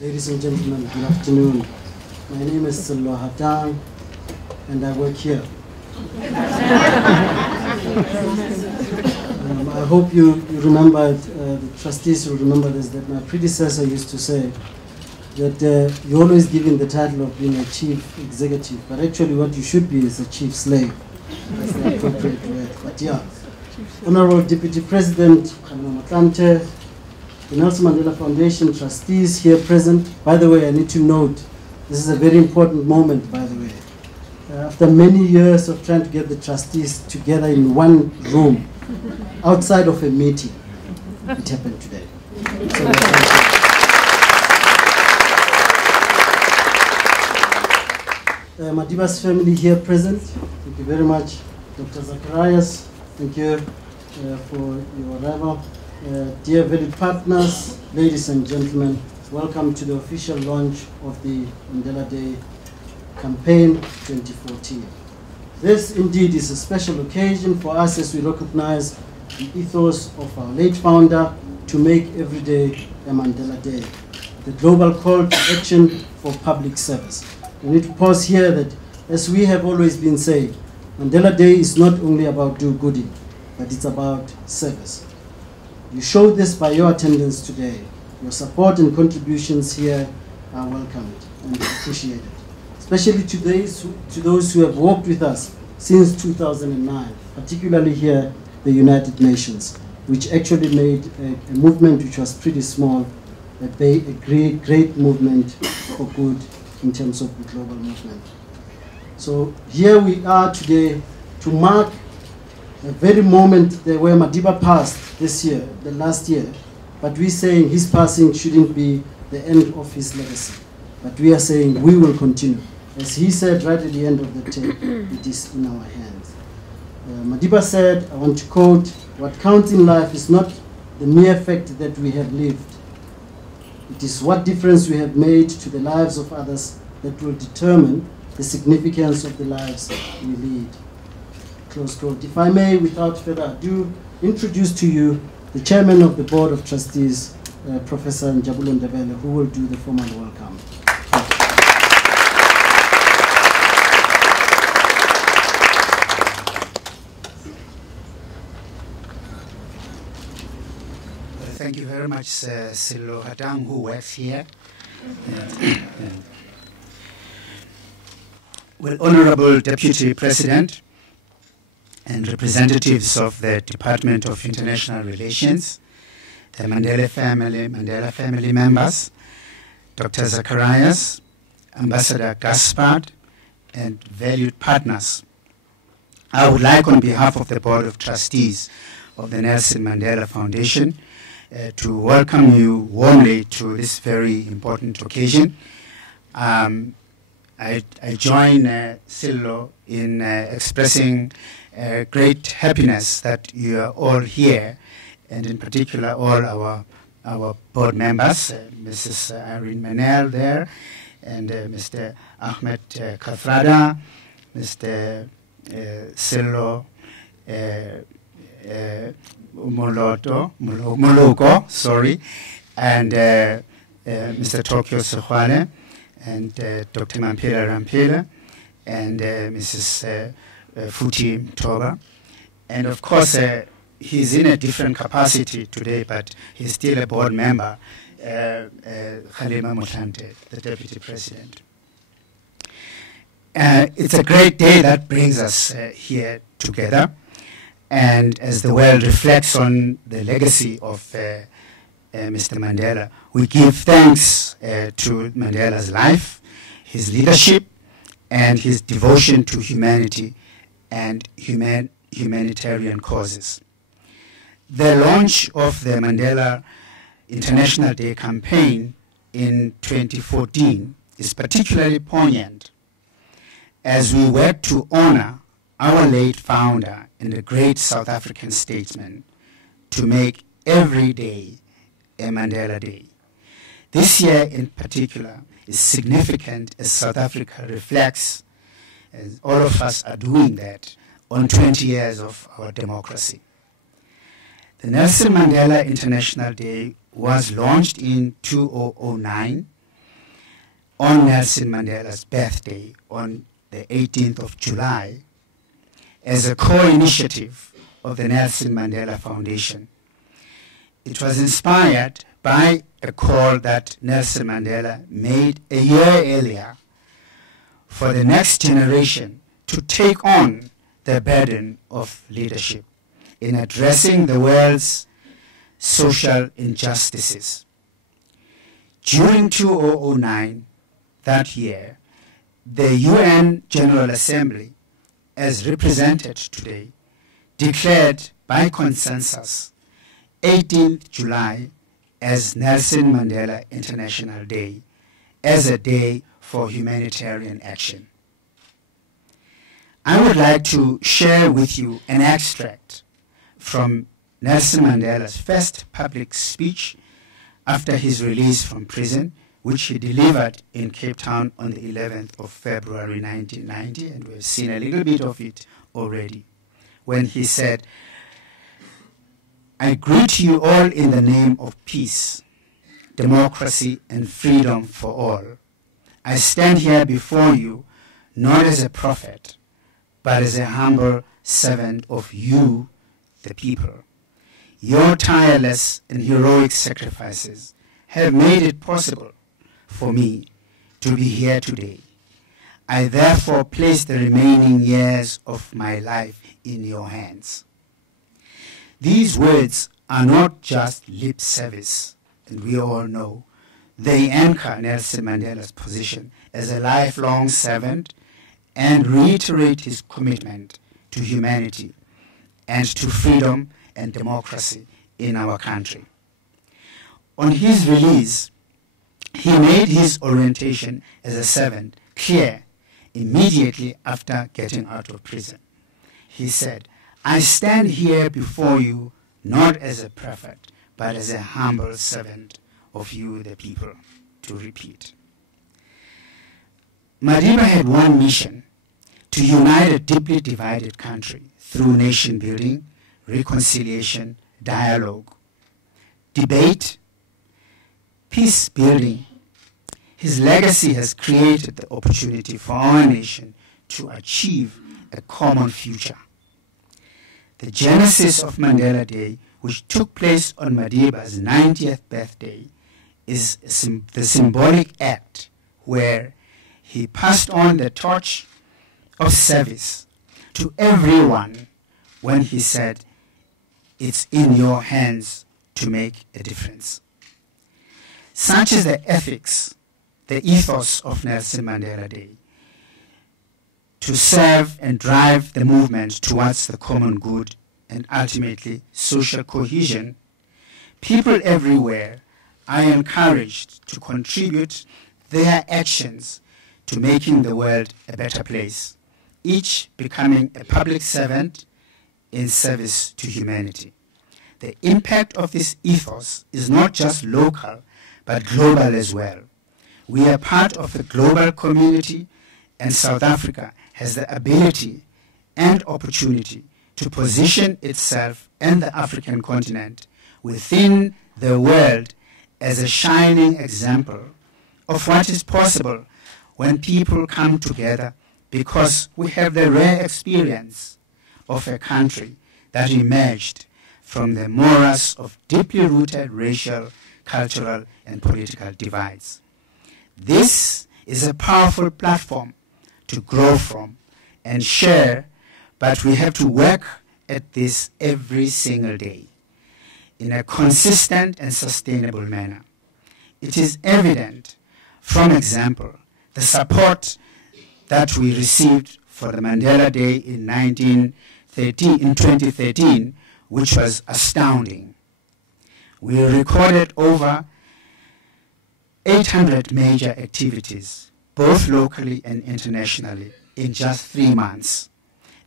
Ladies and gentlemen, good afternoon. My name is Sello Hatang, and I work here. I hope you remember, the trustees will remember this, that my predecessor used to say that you're always given the title of being a chief executive, but actually what you should be is a chief slave. That's the appropriate word. But yeah, Honorable Deputy President Motlanthe, the Nelson Mandela Foundation trustees here present. By the way, I need to note, this is a very important moment, by the way. After many years of trying to get the trustees together in one room, outside of a meeting, it happened today. So Madiba's family here present, thank you very much. Dr. Zacarias, thank you for your arrival. Dear valued partners, ladies and gentlemen, welcome to the official launch of the Mandela Day campaign 2014. This indeed is a special occasion for us as we recognize the ethos of our late founder to make every day a Mandela Day, the global call to action for public service. We need to pause here that, as we have always been saying, Mandela Day is not only about do-gooding, but it's about service. You showed this by your attendance today. Your support and contributions here are welcomed and appreciated, especially to those who have worked with us since 2009, particularly here, the United Nations, which actually made a movement which was pretty small, a great movement for good in terms of the global movement. So here we are today to mark a very moment where Madiba passed this year, the last year, but we're saying his passing shouldn't be the end of his legacy. But we are saying we will continue. As he said right at the end of the tape, it is in our hands. Madiba said, I want to quote, "What counts in life is not the mere fact that we have lived. It is what difference we have made to the lives of others that will determine the significance of the lives we lead." Close quote. If I may, without further ado, introduce to you the Chairman of the Board of Trustees, Professor Njabulo Ndebele, who will do the formal welcome. Thank you very much, Sello Hatang, who works here. Well, Honorable Deputy President and representatives of the Department of International Relations, the Mandela family members, Dr. Zacarias, Ambassador Gaspard, and valued partners. I would like, on behalf of the Board of Trustees of the Nelson Mandela Foundation, to welcome you warmly to this very important occasion. I join Sello in expressing great happiness that you are all here, and in particular all our board members, Mrs. Irene Menel there, and Mr. Ahmed Kathrada, Mr. Sello Moloko, sorry, and Mr. Tokyo Sehwale, and Dr. Mampela Rampela, and Mrs. Futi Mtoba. And of course, he's in a different capacity today, but he's still a board member, Kgalema Motlanthe, the Deputy President. It's a great day that brings us here together. And as the world reflects on the legacy of Mr. Mandela, we give thanks to Mandela's life, his leadership, and his devotion to humanity and humanitarian causes. The launch of the Mandela International Day campaign in 2014 is particularly poignant as we work to honor our late founder and the great South African statesman to make every day a Mandela Day. This year in particular is significant as South Africa reflects, as all of us are doing that, on 20 years of our democracy. The Nelson Mandela International Day was launched in 2009 on Nelson Mandela's birthday on the 18th of July as a co-initiative of the Nelson Mandela Foundation. It was inspired by a call that Nelson Mandela made a year earlier for the next generation to take on the burden of leadership in addressing the world's social injustices. During 2009, that year, the UN General Assembly, as represented today, declared by consensus 18th July as Nelson Mandela International Day, as a day for humanitarian action. I would like to share with you an extract from Nelson Mandela's first public speech after his release from prison, which he delivered in Cape Town on the 11th of February 1990, and we've seen a little bit of it already, when he said, "I greet you all in the name of peace, democracy, and freedom for all. I stand here before you not as a prophet, but as a humble servant of you, the people. Your tireless and heroic sacrifices have made it possible for me to be here today. I therefore place the remaining years of my life in your hands." These words are not just lip service, and we all know. They anchor Nelson Mandela's position as a lifelong servant and reiterate his commitment to humanity and to freedom and democracy in our country. On his release, he made his orientation as a servant clear immediately after getting out of prison. He said, "I stand here before you not as a prophet, but as a humble servant of you, the people," to repeat. Madiba had one mission: to unite a deeply divided country through nation building, reconciliation, dialogue, debate, peace building. His legacy has created the opportunity for our nation to achieve a common future. The genesis of Mandela Day, which took place on Madiba's 90th birthday, is the symbolic act where he passed on the torch of service to everyone when he said, "It's in your hands to make a difference." Such is the ethics, the ethos of Nelson Mandela Day: to serve and drive the movement towards the common good and ultimately social cohesion. People everywhere are encouraged to contribute their actions to making the world a better place, each becoming a public servant in service to humanity. The impact of this ethos is not just local, but global as well. We are part of the global community, and South Africa has the ability and opportunity to position itself and the African continent within the world as a shining example of what is possible when people come together, because we have the rare experience of a country that emerged from the morass of deeply rooted racial, cultural, and political divides. This is a powerful platform to grow from and share, but we have to work at this every single day in a consistent and sustainable manner. It is evident, from example, the support that we received for the Mandela Day in 2013, which was astounding. We recorded over 800 major activities, both locally and internationally, in just 3 months.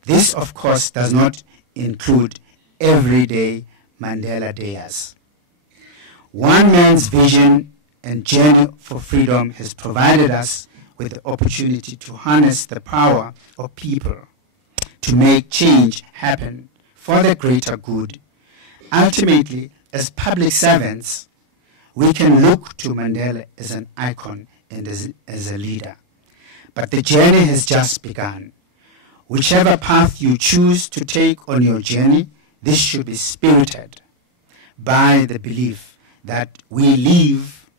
This, of course, does not include everyday Mandela Days. One man's vision and journey for freedom has provided us with the opportunity to harness the power of people to make change happen for the greater good. Ultimately, as public servants, we can look to Mandela as an icon and as a leader. But the journey has just begun. Whichever path you choose to take on your journey, this should be spirited by the belief that we live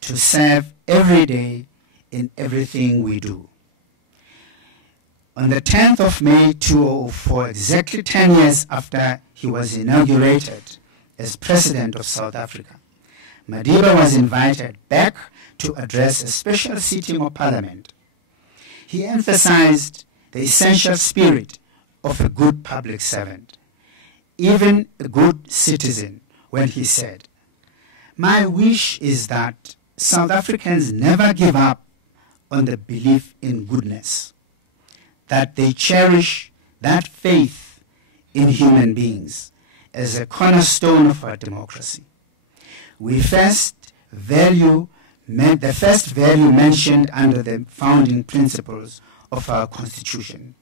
to serve every day in everything we do. On the 10th of May 2004, exactly 10 years after he was inaugurated as President of South Africa, Madiba was invited back to address a special sitting of Parliament. He emphasized the essential spirit of a good public servant, even a good citizen, when he said, "My wish is that South Africans never give up on the belief in goodness, that they cherish that faith in human beings as a cornerstone of our democracy. The first value mentioned under the founding principles of our Constitution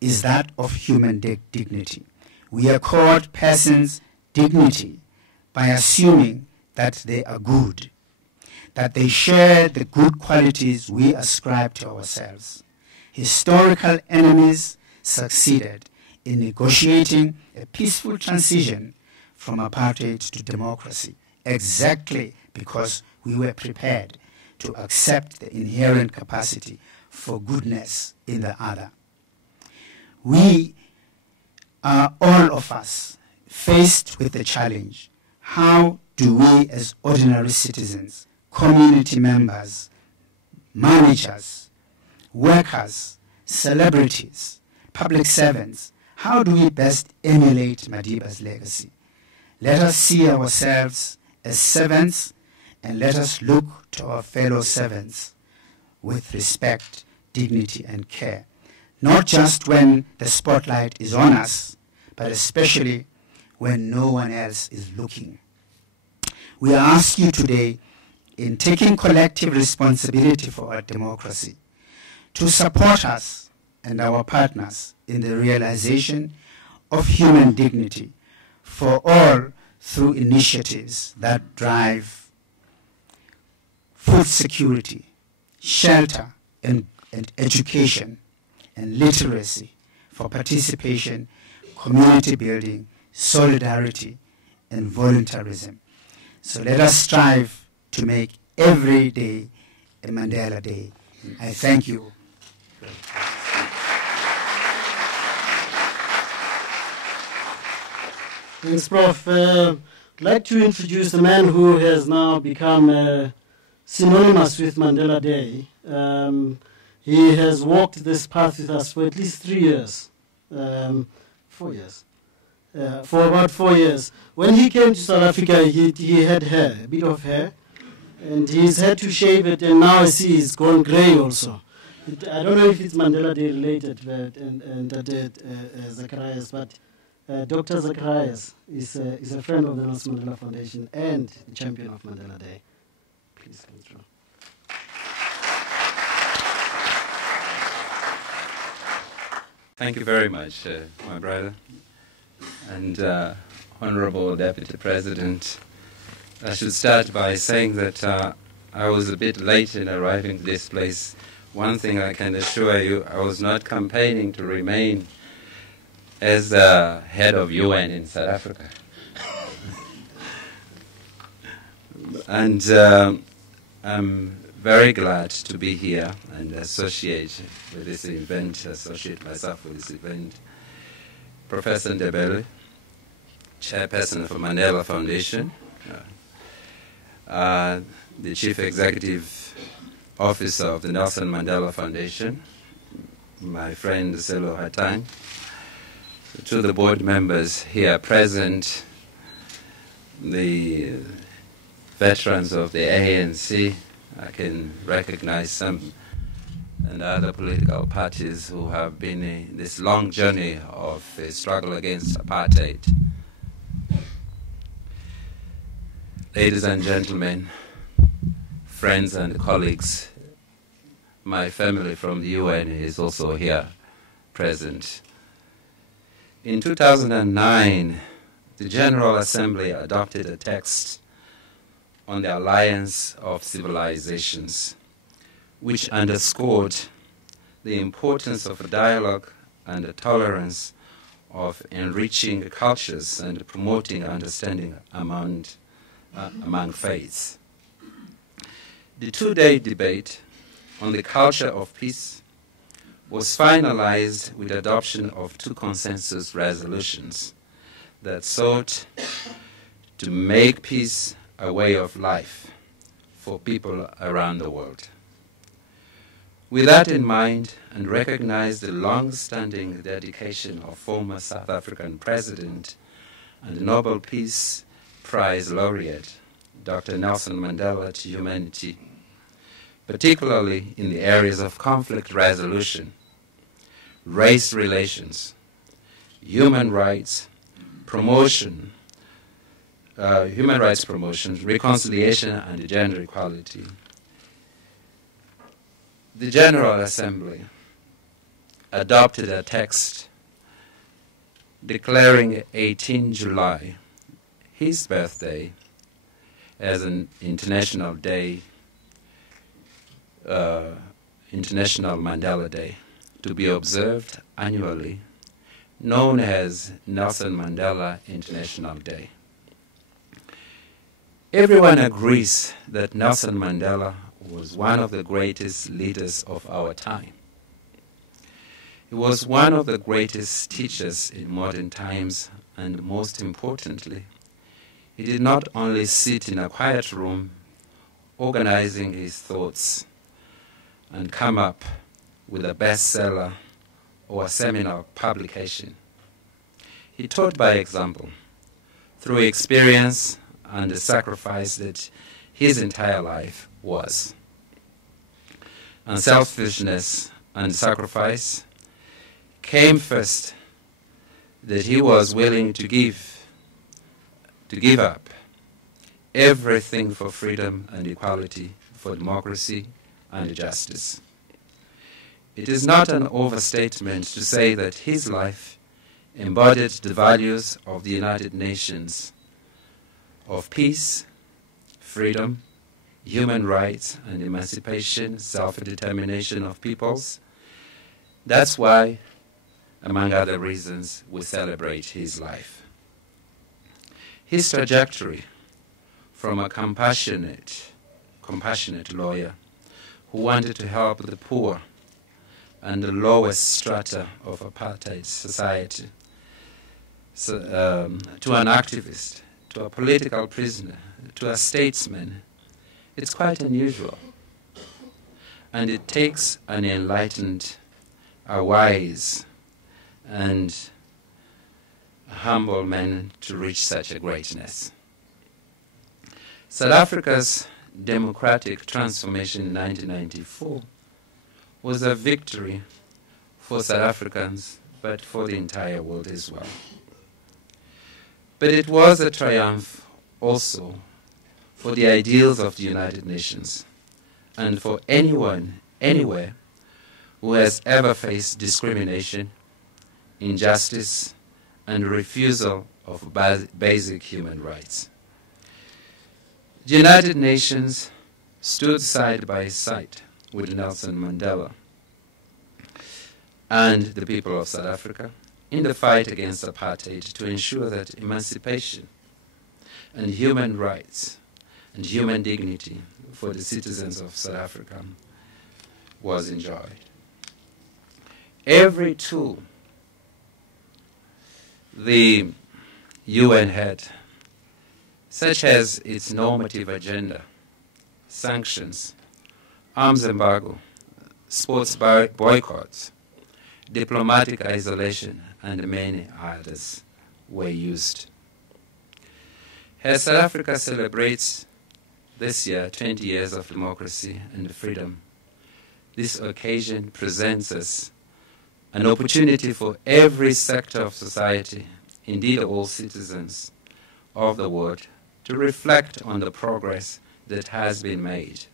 is that of human dignity. We accord persons dignity by assuming that they are good, that they share the good qualities we ascribe to ourselves. Historical enemies succeeded in negotiating a peaceful transition from apartheid to democracy, exactly because we were prepared to accept the inherent capacity for goodness in the other. We are, all of us, faced with the challenge: how do we as ordinary citizens, community members, managers, workers, celebrities, public servants, how do we best emulate Madiba's legacy? Let us see ourselves as servants, and let us look to our fellow servants with respect, dignity, and care, not just when the spotlight is on us, but especially when no one else is looking. We ask you today, in taking collective responsibility for our democracy, to support us and our partners in the realization of human dignity for all through initiatives that drive food security, shelter, and education, and literacy, for participation, community building, solidarity, and voluntarism. So let us strive to make every day a Mandela Day. I thank you. Thanks, Prof. I'd like to introduce the man who has now become synonymous with Mandela Day. He has walked this path with us for at least 3 years, 4 years, for about 4 years. When he came to South Africa, he had hair, a bit of hair, and he's had to shave it, and now I see it's gone grey also. I don't know if it's Mandela Day related, but, and Zacarias, but Dr. Zacarias is a friend of the Nelson Mandela Foundation and the champion of Mandela Day. Please come through. Thank you very much, my brother. And Honorable Deputy President, I should start by saying that I was a bit late in arriving to this place. One thing I can assure you, I was not campaigning to remain as the head of UN in South Africa. And I'm very glad to be here and associate with this event, associate myself with this event. Professor Ndebele, Chairperson of the Mandela Foundation, the Chief Executive Officer of the Nelson Mandela Foundation, my friend Selo Hatang, to the board members here present, the veterans of the ANC, I can recognize some, and other political parties who have been in this long journey of a struggle against apartheid. Ladies and gentlemen, friends and colleagues, my family from the UN is also here present. In 2009, the General Assembly adopted a text on the alliance of civilizations. which underscored the importance of a dialogue and a tolerance of enriching cultures and promoting understanding among faiths. The two-day debate on the culture of peace was finalized with adoption of 2 consensus resolutions that sought to make peace a way of life for people around the world. With that in mind, and recognize the long-standing dedication of former South African President and Nobel Peace Prize laureate, Dr. Nelson Mandela, to humanity, particularly in the areas of conflict resolution, race relations, human rights promotion, reconciliation, and gender equality. The General Assembly adopted a text declaring 18 July, his birthday, as an international day, International Mandela Day, to be observed annually, known as Nelson Mandela International Day. Everyone agrees that Nelson Mandela was one of the greatest leaders of our time. He was one of the greatest teachers in modern times, and most importantly, he did not only sit in a quiet room organizing his thoughts and come up with a bestseller or a seminal publication. He taught by example, through experience and the sacrifice that his entire life was. Unselfishness and sacrifice came first, that he was willing to give up everything for freedom and equality, for democracy and justice. It is not an overstatement to say that his life embodied the values of the United Nations of peace, freedom, human rights, and emancipation, self-determination of peoples. That's why, among other reasons, we celebrate his life. His trajectory from a compassionate lawyer who wanted to help the poor and the lowest strata of apartheid society, to an activist, to a political prisoner, to a statesman, it's quite unusual. And it takes an enlightened, a wise, and a humble man to reach such a greatness. South Africa's democratic transformation in 1994 was a victory for South Africans, but for the entire world as well. But it was a triumph also for the ideals of the United Nations and for anyone, anywhere, who has ever faced discrimination, injustice, and refusal of basic human rights. The United Nations stood side by side with Nelson Mandela and the people of South Africa in the fight against apartheid to ensure that emancipation and human rights and human dignity for the citizens of South Africa was enjoyed. Every tool the UN had, such as its normative agenda, sanctions, arms embargo, sports boycotts, diplomatic isolation, and many others were used. As South Africa celebrates this year 20 years of democracy and freedom, this occasion presents us an opportunity for every sector of society, indeed all citizens of the world, to reflect on the progress that has been made,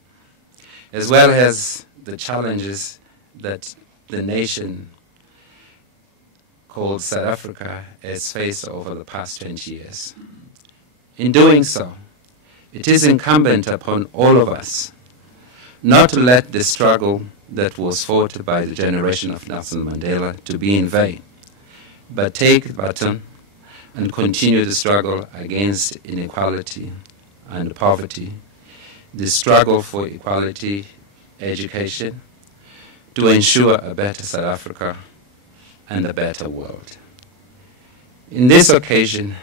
as well as the challenges that the nation called South Africa has faced over the past 20 years. In doing so, it is incumbent upon all of us not to let the struggle that was fought by the generation of Nelson Mandela to be in vain, but take the baton and continue the struggle against inequality and poverty, the struggle for equality, education, to ensure a better South Africa and a better world. In this occasion,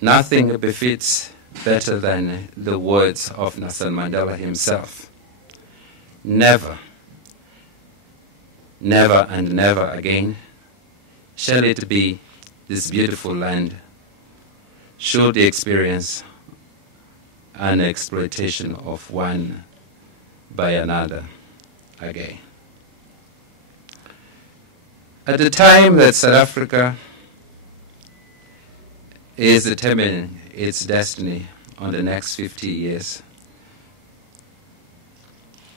nothing befits better than the words of Nelson Mandela himself. Never, never and never again shall it be this beautiful land should experience an exploitation of one by another again. At the time that South Africa is determining its destiny on the next 50 years,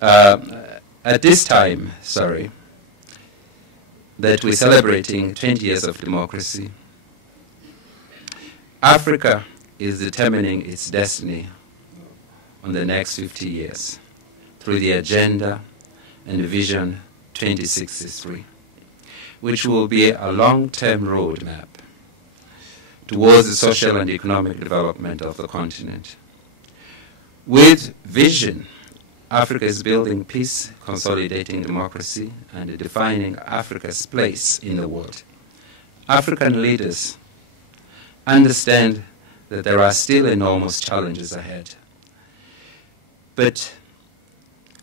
at this time, that we're celebrating 20 years of democracy, Africa is determining its destiny on the next 50 years through the Agenda and Vision 2063, which will be a long-term roadmap towards the social and economic development of the continent. With vision, Africa is building peace, consolidating democracy, and defining Africa's place in the world. African leaders understand that there are still enormous challenges ahead. But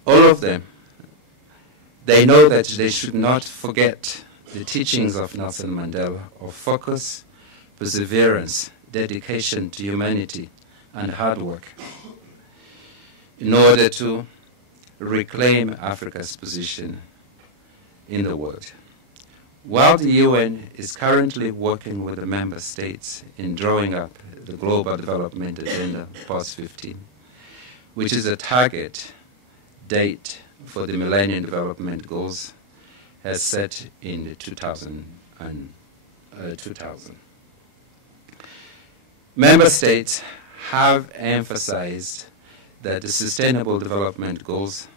all of them, they know that they should not forget the teachings of Nelson Mandela of focus, perseverance, dedication to humanity, and hard work in order to reclaim Africa's position in the world. While the UN is currently working with the member states in drawing up the Global Development Agenda post-15, which is a target date for the Millennium Development Goals as set in 2000. Member states have emphasized that the Sustainable Development Goals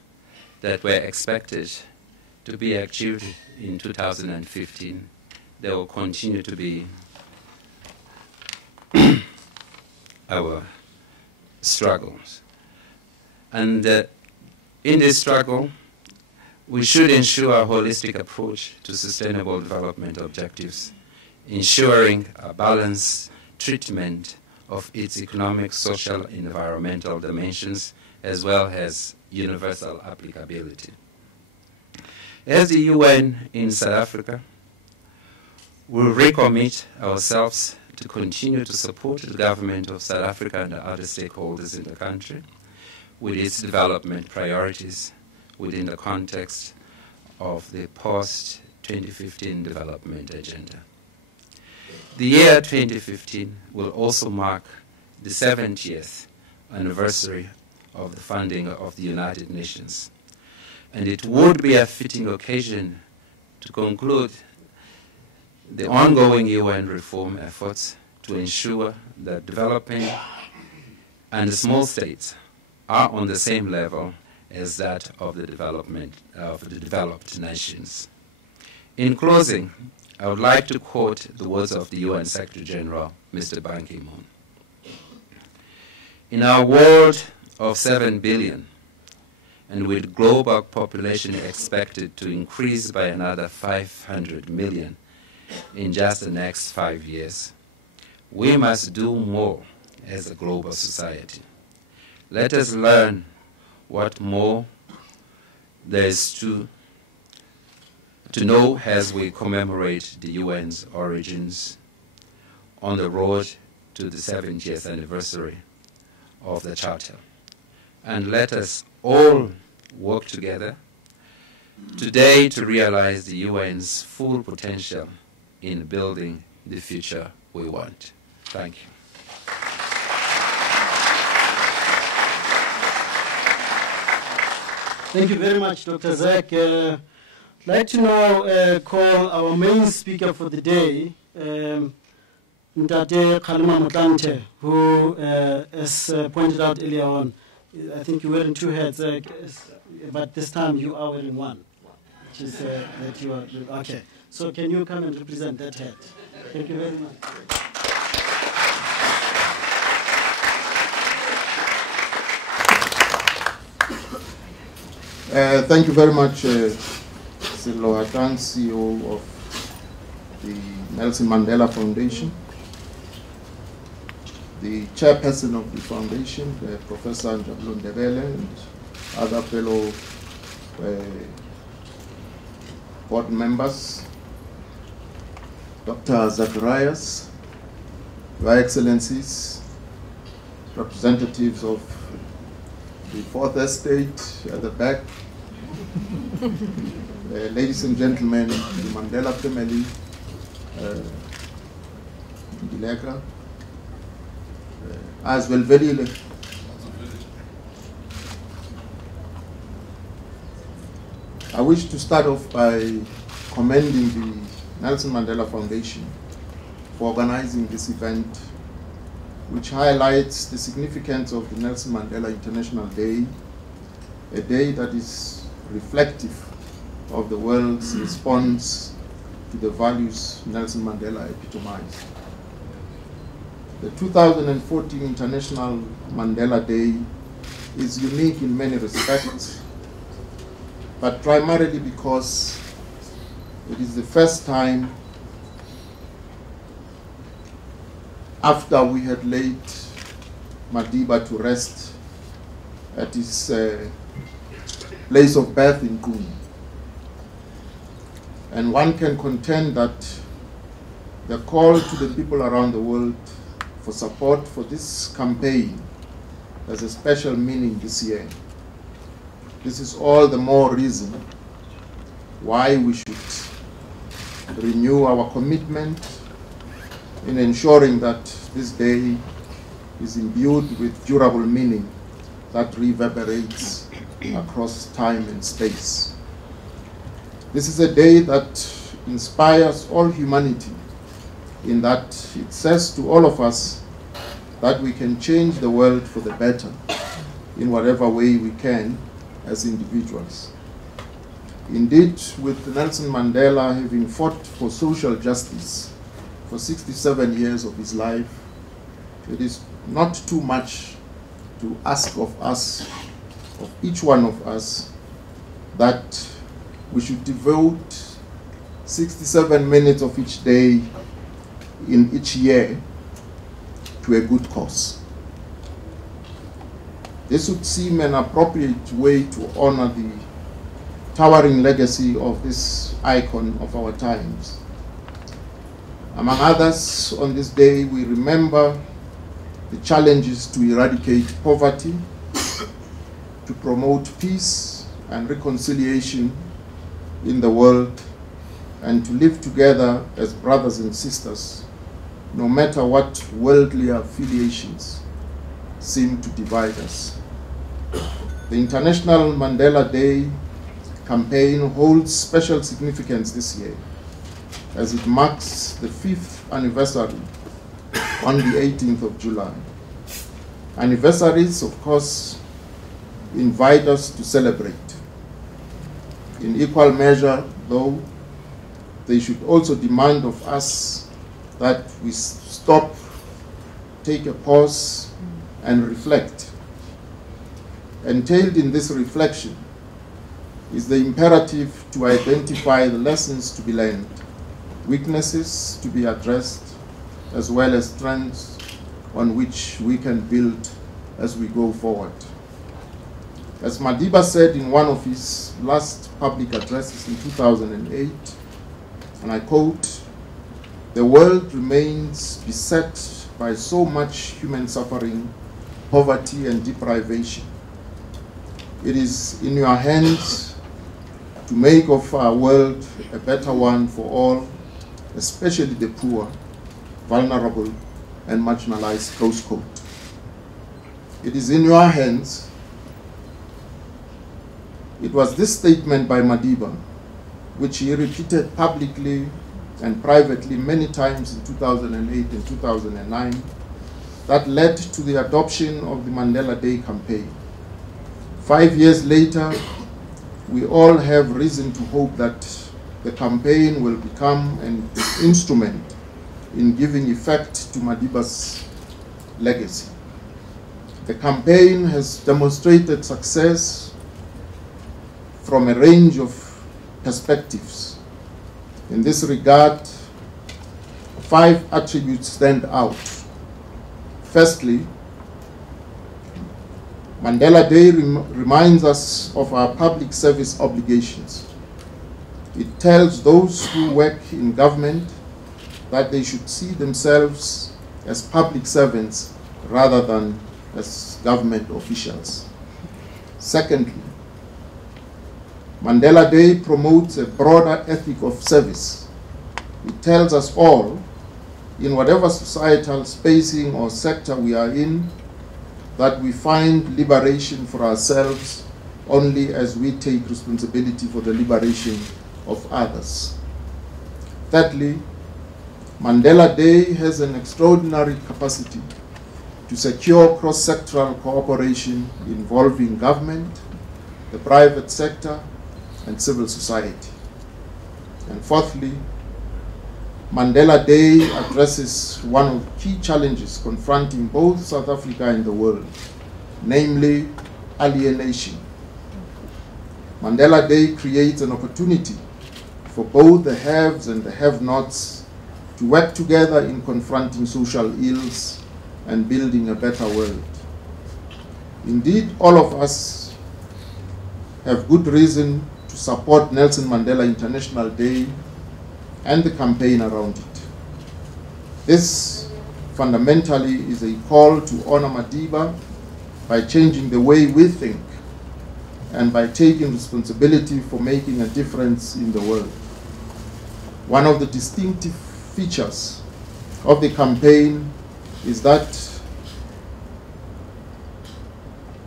that were expected to be achieved in 2015, they will continue to be our struggles. And in this struggle, we should ensure a holistic approach to sustainable development objectives, ensuring a balanced treatment of its economic, social, and environmental dimensions, as well as universal applicability. As the UN in South Africa, we recommit ourselves to continue to support the government of South Africa and other stakeholders in the country with its development priorities within the context of the post-2015 development agenda. The year 2015 will also mark the 70th anniversary of the founding of the United Nations. And it would be a fitting occasion to conclude the ongoing UN reform efforts to ensure that developing and the small states are on the same level as that of the developed nations. In closing, I would like to quote the words of the UN Secretary General, Mr. Ban Ki-moon. In our world of 7 billion, and with global population expected to increase by another 500 million in just the next 5 years, we must do more as a global society. Let us learn what more there is to know as we commemorate the UN's origins on the road to the 70th anniversary of the Charter. And let us all work together today to realize the UN's full potential in building the future we want. Thank you. Thank you very much, Dr. Zach. I'd like to now call our main speaker for the day, Kgalema Motlanthe, who, as pointed out earlier on, I think you're wearing two hats, but this time you are wearing one, which is that you are, okay. So can you come and represent that hat? Thank you very much. Thank you very much, Silo Hatan, CEO of the Nelson Mandela Foundation, the chairperson of the foundation, Professor Njabulo Ndebele, and other fellow board members, Dr. Zacarias, Your Excellencies, representatives of the Fourth Estate at the back, ladies and gentlemen, the Mandela family, Ndebele, as well very I wish to start off by commending the Nelson Mandela Foundation for organizing this event, which highlights the significance of the Nelson Mandela International Day, a day that is reflective of the world's response to the values Nelson Mandela epitomized. The 2014 International Mandela Day is unique in many respects, but primarily because it is the first time after we had laid Madiba to rest at his place of birth in Kgalema. And one can contend that the call to the people around the world for support for this campaign has a special meaning this year. This is all the more reason why we should renew our commitment in ensuring that this day is imbued with durable meaning that reverberates across time and space. This is a day that inspires all humanity, in that it says to all of us that we can change the world for the better in whatever way we can as individuals. Indeed, with Nelson Mandela having fought for social justice for 67 years of his life, it is not too much to ask of us, of each one of us, that we should devote 67 minutes of each day in each year to a good cause. This would seem an appropriate way to honor the towering legacy of this icon of our times. Among others, on this day we remember the challenges to eradicate poverty, to promote peace and reconciliation in the world, and to live together as brothers and sisters, no matter what worldly affiliations seem to divide us. The International Mandela Day campaign holds special significance this year, as it marks the 5th anniversary on the 18th of July. Anniversaries, of course, invite us to celebrate. In equal measure, though, they should also demand of us that we stop, take a pause, and reflect. Entailed in this reflection is the imperative to identify the lessons to be learned, weaknesses to be addressed, as well as strengths on which we can build as we go forward. As Madiba said in one of his last public addresses in 2008, and I quote, "The world remains beset by so much human suffering, poverty, and deprivation. It is in your hands to make of our world a better one for all, especially the poor, vulnerable, and marginalized," close quote. It is in your hands. It was this statement by Madiba, which he repeated publicly and privately many times in 2008 and 2009, that led to the adoption of the Mandela Day campaign. 5 years later, we all have reason to hope that the campaign will become an instrument in giving effect to Madiba's legacy. The campaign has demonstrated success from a range of perspectives. In this regard, 5 attributes stand out. Firstly, Mandela Day reminds us of our public service obligations. It tells those who work in government that they should see themselves as public servants rather than as government officials. Secondly, Mandela Day promotes a broader ethic of service. It tells us all, in whatever societal spacing or sector we are in, that we find liberation for ourselves only as we take responsibility for the liberation of others. Thirdly, Mandela Day has an extraordinary capacity to secure cross-sectoral cooperation involving government, the private sector, and civil society. And fourthly, Mandela Day addresses one of the key challenges confronting both South Africa and the world, namely alienation. Mandela Day creates an opportunity for both the haves and the have-nots to work together in confronting social ills and building a better world. Indeed, all of us have good reason to support Nelson Mandela International Day and the campaign around it. This fundamentally is a call to honor Madiba by changing the way we think and by taking responsibility for making a difference in the world. One of the distinctive features of the campaign is that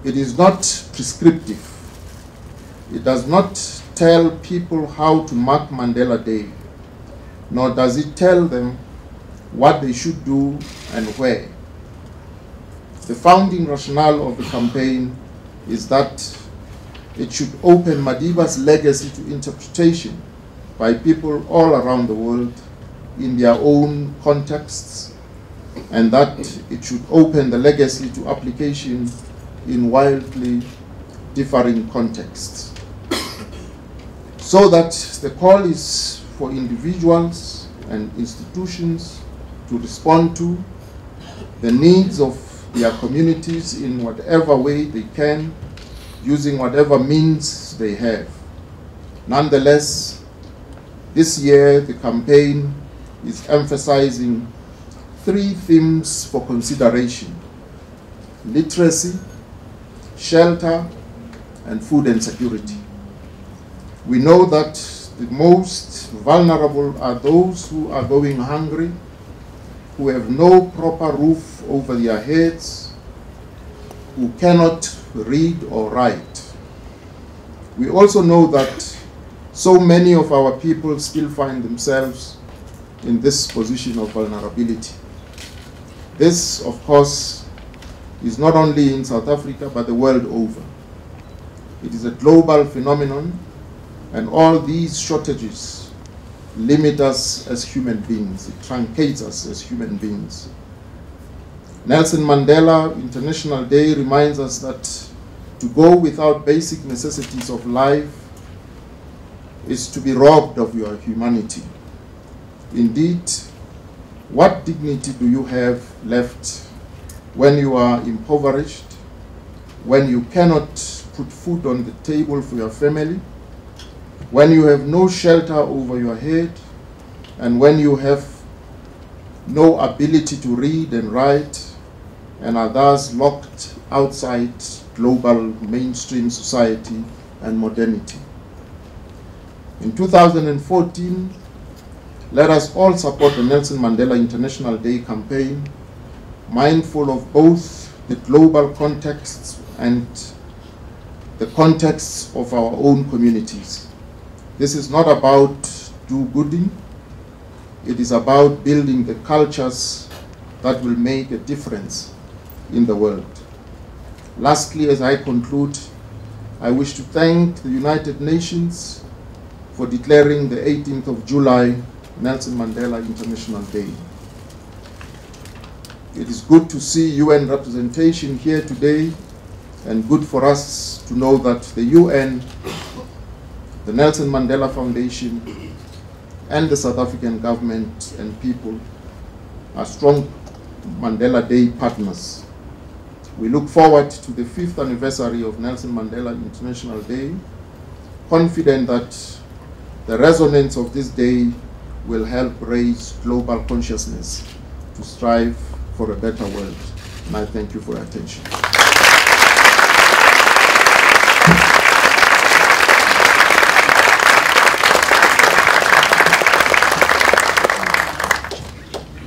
it is not prescriptive. It does not tell people how to mark Mandela Day, nor does it tell them what they should do and where. The founding rationale of the campaign is that it should open Madiba's legacy to interpretation by people all around the world in their own contexts, and that it should open the legacy to application in wildly differing contexts. So that the call is for individuals and institutions to respond to the needs of their communities in whatever way they can, using whatever means they have. Nonetheless, this year the campaign is emphasizing 3 themes for consideration: literacy, shelter, and food and security. We know that the most vulnerable are those who are going hungry, who have no proper roof over their heads, who cannot read or write. We also know that so many of our people still find themselves in this position of vulnerability. This, of course, is not only in South Africa, but the world over. It is a global phenomenon, and all these shortages limit us as human beings. It truncates us as human beings. Nelson Mandela International Day reminds us that to go without basic necessities of life is to be robbed of your humanity. Indeed, what dignity do you have left when you are impoverished, when you cannot put food on the table for your family, when you have no shelter over your head, and when you have no ability to read and write and are thus locked outside global mainstream society and modernity? In 2014, let us all support the Nelson Mandela International Day campaign, mindful of both the global contexts and the contexts of our own communities. This is not about do-gooding. It is about building the cultures that will make a difference in the world. Lastly, as I conclude, I wish to thank the United Nations for declaring the 18th of July Nelson Mandela International Day. It is good to see UN representation here today, and good for us to know that the UN, the Nelson Mandela Foundation, and the South African government and people are strong Mandela Day partners. We look forward to the 5th anniversary of Nelson Mandela International Day, confident that the resonance of this day will help raise global consciousness to strive for a better world. And I thank you for your attention.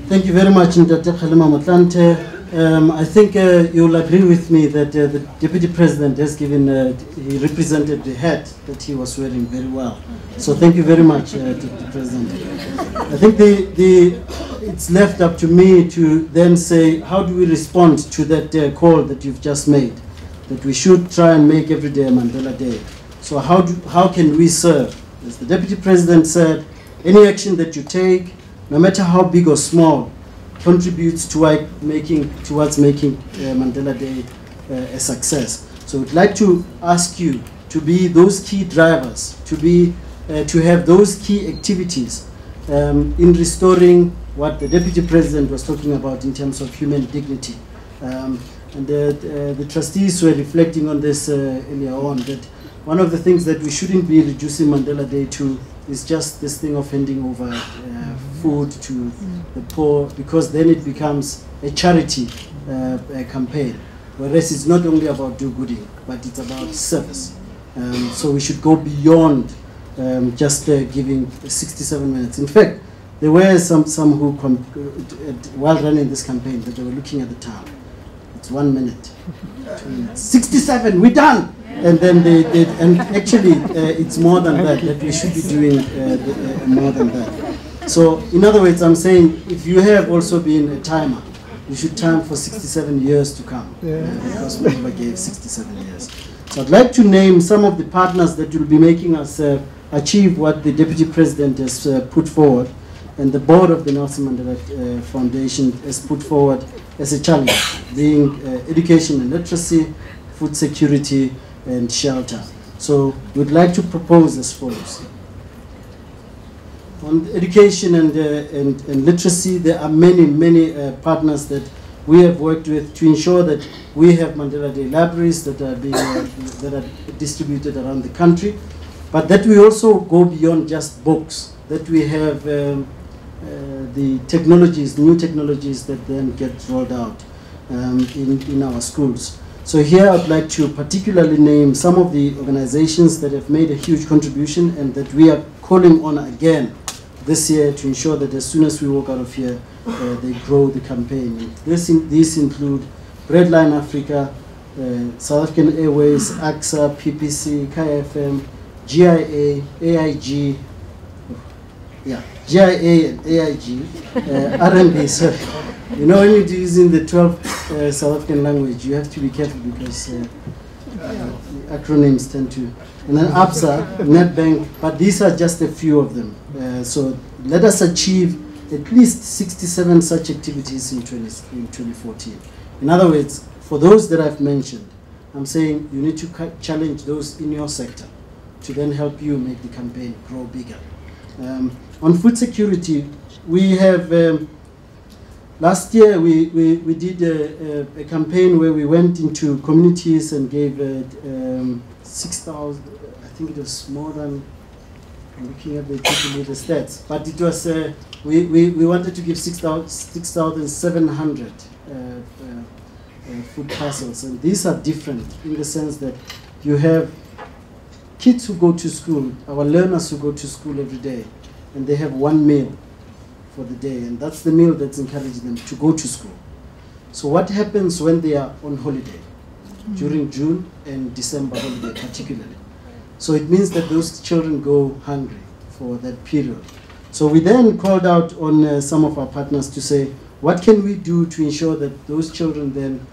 Thank you very much, Kgalema Motlanthe. I think you'll agree with me that the Deputy President has given, he represented the hat that he was wearing very well. So thank you very much, Deputy President. I think it's left up to me to then say, how do we respond to that call that you've just made, that we should try and make every day a Mandela Day. So how can we serve? As the Deputy President said, any action that you take, no matter how big or small, contributes towards making Mandela Day a success. So I'd like to ask you to be those key drivers, to have those key activities in restoring what the Deputy President was talking about in terms of human dignity. And the trustees were reflecting on this earlier on, that one of the things that we shouldn't be reducing Mandela Day to is just this thing of handing over food to the poor, because then it becomes a charity campaign, whereas it's not only about do-gooding, but it's about service. So we should go beyond just giving 67 minutes. In fact, there were some who, while running this campaign, that they were looking at the time. It's 1 minute, 2 minutes, 67, we're done! And then they did, and actually it's more than that we should be doing more than that. So in other words, I'm saying, if you have also been a timer, you should time for 67 years to come, because we never gave 67 years. So I'd like to name some of the partners that will be making us achieve what the Deputy President has put forward, and the board of the Nelson Mandela Foundation has put forward as a challenge, being education and literacy, food security, and shelter. So we'd like to propose as follows. On education and literacy, there are many partners that we have worked with to ensure that we have Mandela Day libraries that are being that are distributed around the country, but that we also go beyond just books, that we have the technologies, new technologies that then get rolled out in our schools. So here I'd like to particularly name some of the organizations that have made a huge contribution and that we are calling on again this year to ensure that as soon as we walk out of here, they grow the campaign. These include Breadline Africa, South African Airways, AXA, PPC, KFM, GIA, AIG, GIA and AIG, RMB, sorry. You know, when you're using the 12 South African language, you have to be careful because the acronyms tend to. And then ABSA, NetBank, but these are just a few of them. So let us achieve at least 67 such activities in 2014. In other words, for those that I've mentioned, I'm saying you need to challenge those in your sector to then help you make the campaign grow bigger. On food security, we have, last year we did a campaign where we went into communities and gave 6,000, I think it was more than, I'm looking at the stats, but it was, we wanted to give 6,700 food parcels, and these are different in the sense that you have kids who go to school, our learners who go to school every day, and they have one meal for the day, and that's the meal that's encouraging them to go to school. So what happens when they are on holiday, during June and December holiday particularly? So it means that those children go hungry for that period. So we then called out on some of our partners to say, what can we do to ensure that those children then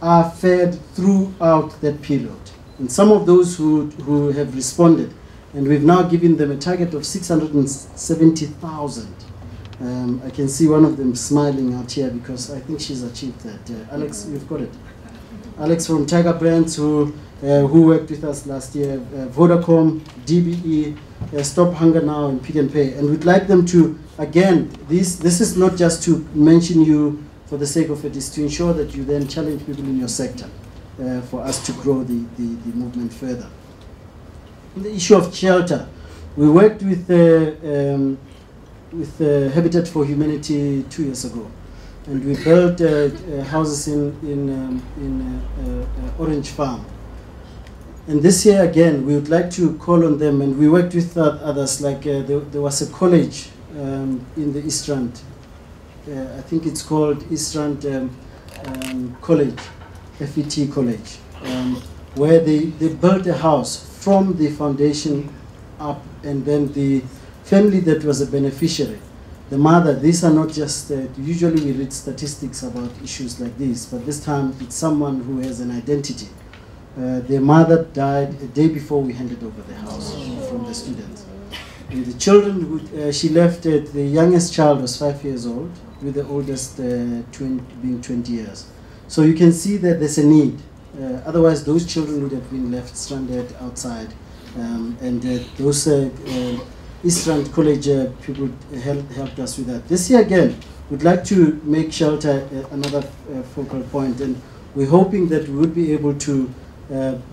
are fed throughout that period? And some of those who have responded, and we've now given them a target of 670,000. I can see one of them smiling out here because I think she's achieved that. Alex, you've got it. Alex from Tiger Brands, who worked with us last year, Vodacom, DBE, Stop Hunger Now, and Pick and Pay. And we'd like them to, again, this is not just to mention you for the sake of it, is to ensure that you then challenge people in your sector for us to grow the movement further. On the issue of shelter, we worked with Habitat for Humanity 2 years ago, and we built houses in Orange Farm. And this year again, we would like to call on them, and we worked with others, like there was a college in the East Rand. I think it's called East Rand College, FET College, where they built a house from the foundation up, and then the family that was a beneficiary, the mother, these are not just, usually we read statistics about issues like this, but this time it's someone who has an identity. Their mother died a day before we handed over the house from the students. And the children, she left, the youngest child was 5 years old, with the oldest being 20 years. So you can see that there's a need. Otherwise, those children would have been left stranded outside. And those East Rand College people helped us with that. This year again, we'd like to make shelter another focal point, and we're hoping that we would be able to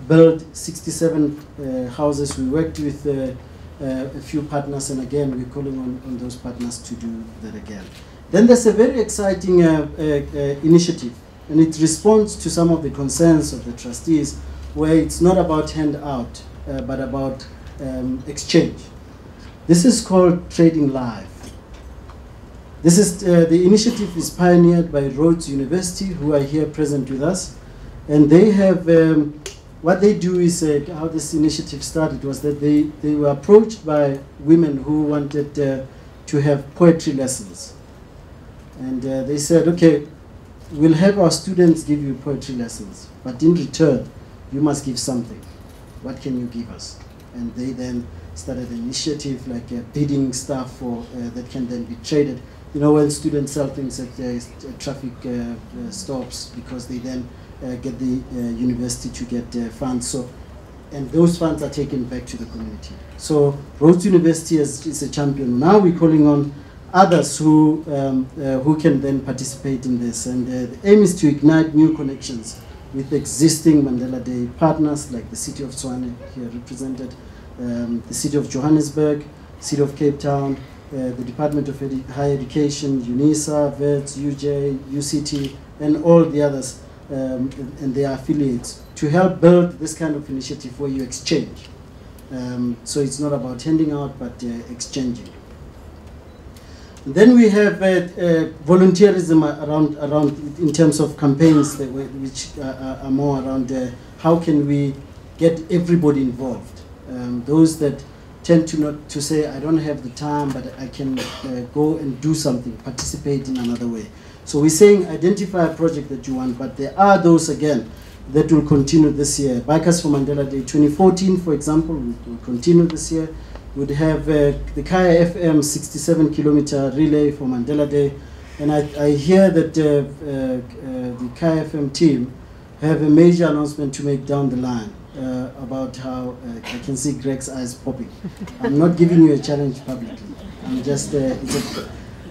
build 67 houses. We worked with a few partners, and again, we're calling on those partners to do that again. Then there's a very exciting initiative, and it responds to some of the concerns of the trustees, where it's not about handout, but about exchange. This is called Trading Live. This is the initiative is pioneered by Rhodes University, who are here present with us, and they have what they do is how this initiative started was that they were approached by women who wanted to have poetry lessons, and they said, okay, we'll have our students give you poetry lessons, but in return you must give something. What can you give us? And they then started an initiative like bidding stuff for that can then be traded. You know, when students sell things at traffic stops, because they then get the university to get funds. So, and those funds are taken back to the community. So Rhodes University is a champion. Now we're calling on others who can then participate in this. And the aim is to ignite new connections with existing Mandela Day partners like the City of Tshwane, here represented, the City of Johannesburg, City of Cape Town, the Department of Higher Education, UNISA, VETS, UJ, UCT, and all the others and their affiliates, to help build this kind of initiative where you exchange. So it's not about handing out, but exchanging. And then we have volunteerism around in terms of campaigns which are more around how can we get everybody involved. Those that tend to not to say, I don't have the time, but I can go and do something, participate in another way. So we're saying identify a project that you want, but there are those again that will continue this year. Bikers for Mandela Day 2014, for example, will continue this year. We'd have the Kaya FM 67-kilometer relay for Mandela Day. And I hear that the Kaya FM team have a major announcement to make down the line about how, I can see Greg's eyes popping. I'm not giving you a challenge publicly. I'm just,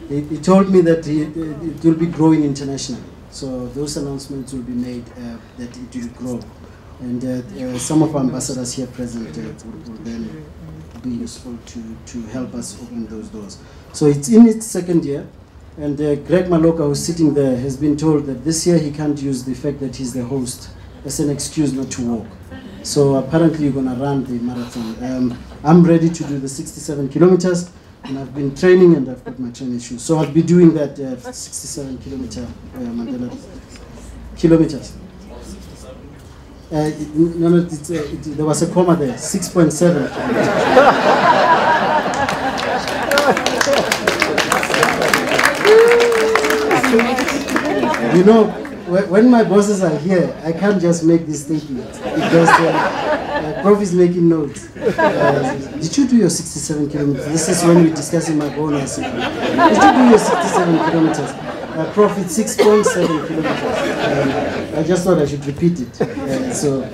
he told me that it will be growing internationally. So those announcements will be made that it will grow. And some of our ambassadors here present will then be useful to help us open those doors. So it's in its second year, and Greg Maloka, who's sitting there, has been told that this year he can't use the fact that he's the host as an excuse not to walk. So apparently you're going to run the marathon. I'm ready to do the 67 kilometers, and I've been training and I've got my training shoes. So I'll be doing that 67 kilometer Mandela kilometers. No, there was a comma there, 6.7. You know, when my bosses are here, I can't just make these statements because Prof is making notes. Did you do your 67 kilometers? This is when we're discussing my bonus. Did you do your 67 kilometers? Prof, it's 6.7 kilometers. I just thought I should repeat it. So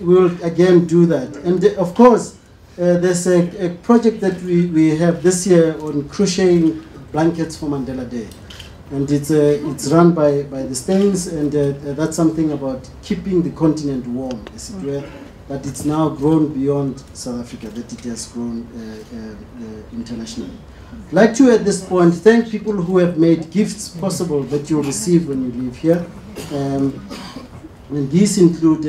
we'll again do that. And of course, there's a project that we have this year on crocheting blankets for Mandela Day. And it's run by the Stains, and that's something about keeping the continent warm, as it were. But it's now grown beyond South Africa, that it has grown internationally. I'd like to, at this point, thank people who have made gifts possible that you'll receive when you leave here. And these include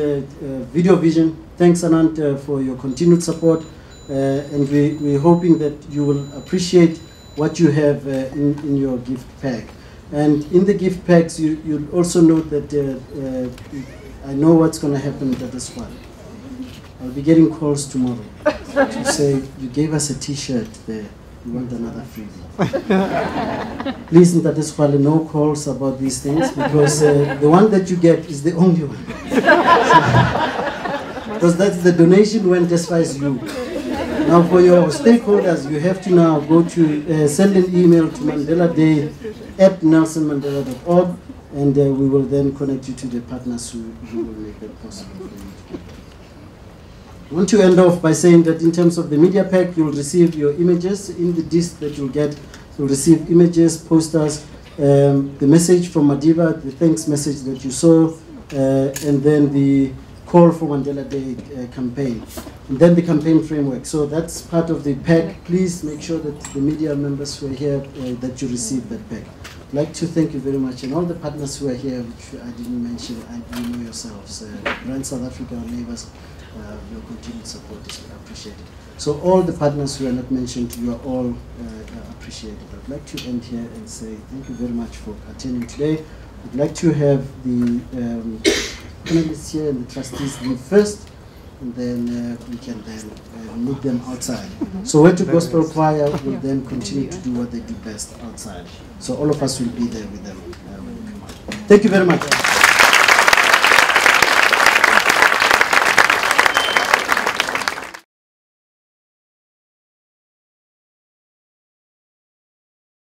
Video Vision. Thanks, Anant, for your continued support. And we're hoping that you will appreciate what you have in your gift pack. And in the gift packs, you'll also note that I know what's going to happen at this one. I'll be getting calls tomorrow to say, you gave us a T-shirt there. You want another freebie. Please, Ntatiswale, no calls about these things, because the one that you get is the only one. Because that's the donation went as far as you. Now, for your stakeholders, you have to now go to send an email to mandeladay@nelsonmandela.org, and we will then connect you to the partners who will make that possible for you. I want to end off by saying that in terms of the media pack, you'll receive your images in the disc that you'll get. You'll receive images, posters, the message from Madiba, the thanks message that you saw, and then the call for Mandela Day campaign, and then the campaign framework. So that's part of the pack. Please make sure that the media members who are here, that you receive that pack. I'd like to thank you very much, and all the partners who are here, which I didn't mention, you know yourselves, Brand South Africa, our neighbors, your continued support is appreciated. So all the partners who are not mentioned, you are all appreciated. I'd like to end here and say thank you very much for attending today. I'd like to have the panelists here and the trustees leave first, and then we can then meet them outside. So Where to Gospel Choir will then continue to do what they do best outside. So all of us will be there with them when they come out. Thank you very much.